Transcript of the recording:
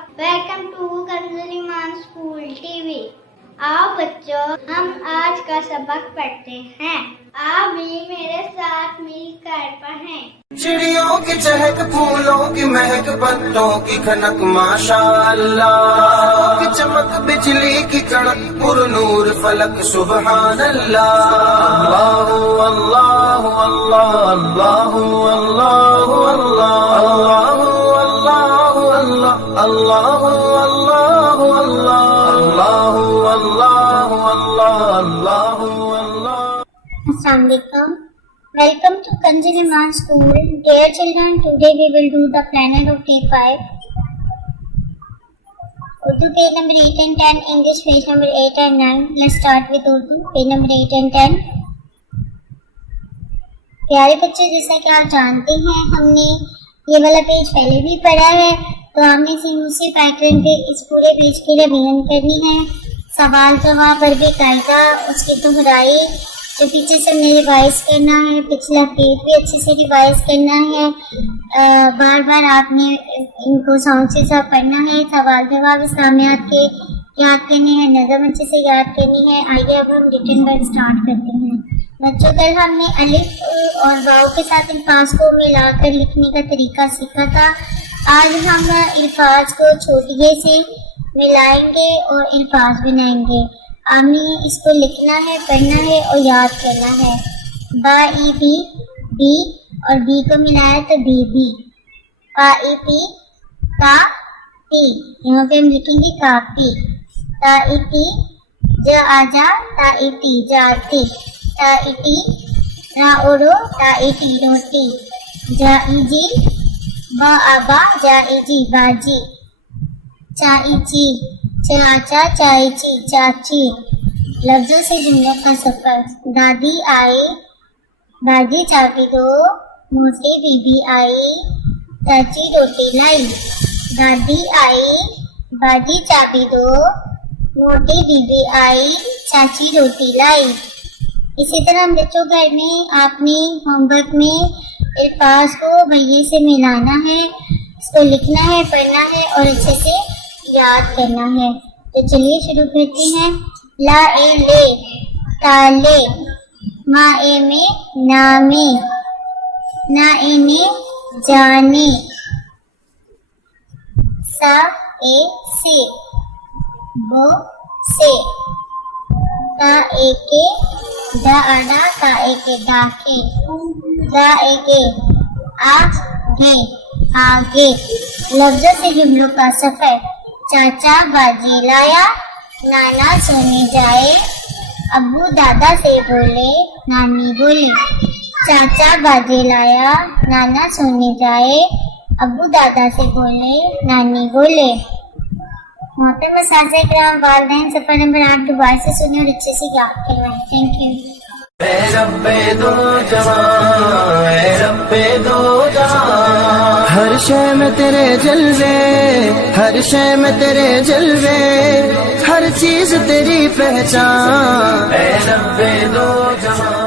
Welcome to कंजलीमान school TV. आओ बच्चों, हम आज का सबक पढ़ते हैं। आप भी मेरे साथ मिलकर पढ़ें। चिड़ियों की चहक, फूलों की महक, पत्तों की खनक, माशाअल्लाह की चमक, बिजली की कड़क, पुरनूर फलक, सुबहान अल्लाह। अल्लाह अल्लाह अल्लाह अल्लाह अल्लाह अल्लाह अल्लाह अल्लाह अल्लाह अल्लाह अल्लाह अल्लाह अल्लाह। Assalamualaikum. Welcome to Kanjaliman School. Dear children, today we will do the planet of day 5. Urdu page number 8 and 10, English page number 8 and 9. Let's start with Urdu page number 8 and 10. प्यारे बच्चे, जैसा कि आप जानते हैं हमने ये वाला पेज पहले भी पढ़ा है, तो हमने उसी पैटर्न के इस पूरे पेज की रिवीजन करनी है। सवाल जवाब अरबी कायदा, उसकी दोहराई जो पीछे से हमने रिवाइज करना है, पिछला पेज भी अच्छे से रिवाइज करना है। बार बार आपने इनको साउंड से सब पढ़ना है। सवाल जवाब इस्लामियात के याद करने हैं, नज़म अच्छे से याद करनी है। आइए अब हम रिटन वर्क स्टार्ट करते हैं। बच्चों, कल हमने अलिफ और वाव के साथ अल्फाज को मिलाकर लिखने का तरीका सीखा था। आज हम अल्फाज को छोटिए से मिलाएंगे और अल्फाज बनाएंगे। हमें इसको लिखना है, पढ़ना है और याद करना है। बा ई बी, बी और बी को मिलाया तो बी बी। पा ई पी, का पी, यहाँ पे हम लिखेंगे कापी। ता ई ती, ज आजा, ता ई ती जाती। ता ई ती, रा ओरो, ता ई ती रोटी। जा ई जी, बा आबा, जा ई जी बाजी। चा ई ची, चाचा, चाची, चाची। लफ्जों से जुमलों का सफर। दादी आई, दादी चाबी दो, मोटी बीबी आई, चाची रोटी लाई। दादी आई, दादी चाबी दो, मोटी बीबी आई, चाची रोटी लाई। इसी तरह हम बच्चों घर में आपने होमवर्क में अल्फाज को भैये से मिलाना है, इसको लिखना है, पढ़ना है और अच्छे से याद करना है। तो चलिए शुरू करते हैं। ला ए ले, ताले। मा ए में, नामे। ना ए में, जाने। सा ए से, बो से। ता ए के, दा आड़ा, ता ए के डाके। दा ए के, आगे, आगे। लफ्जों से जुमलों का सफर। चाचा बाजी लाया, नाना सोने जाए, अब्बू दादा से बोले, नानी बोली। चाचा बाजी लाया, नाना सोने जाए, अब्बू दादा से बोले, नानी बोले। मोहतरम असातिज़ा किराम, वालिदैन, सफर नंबर 8 दोबारा से सुने और अच्छे से याद करवाएं। Thank you. हर शय में तेरे जलवे, हर शय में तेरे जलवे, हर चीज तेरी पहचान। ऐ रब्बे दो जहां।